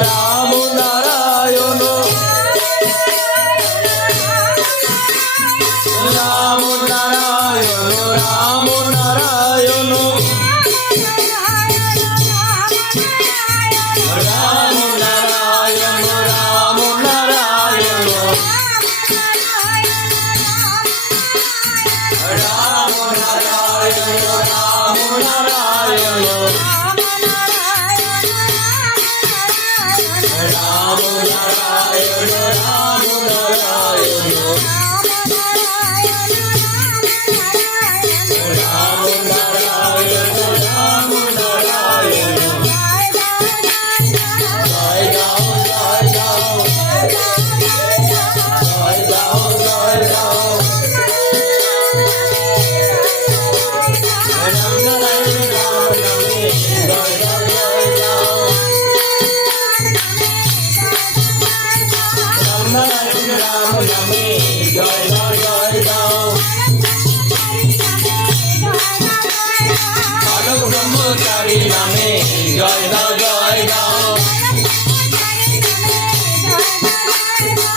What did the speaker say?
Rama Narayana Rama Narayana Hare জয় দাও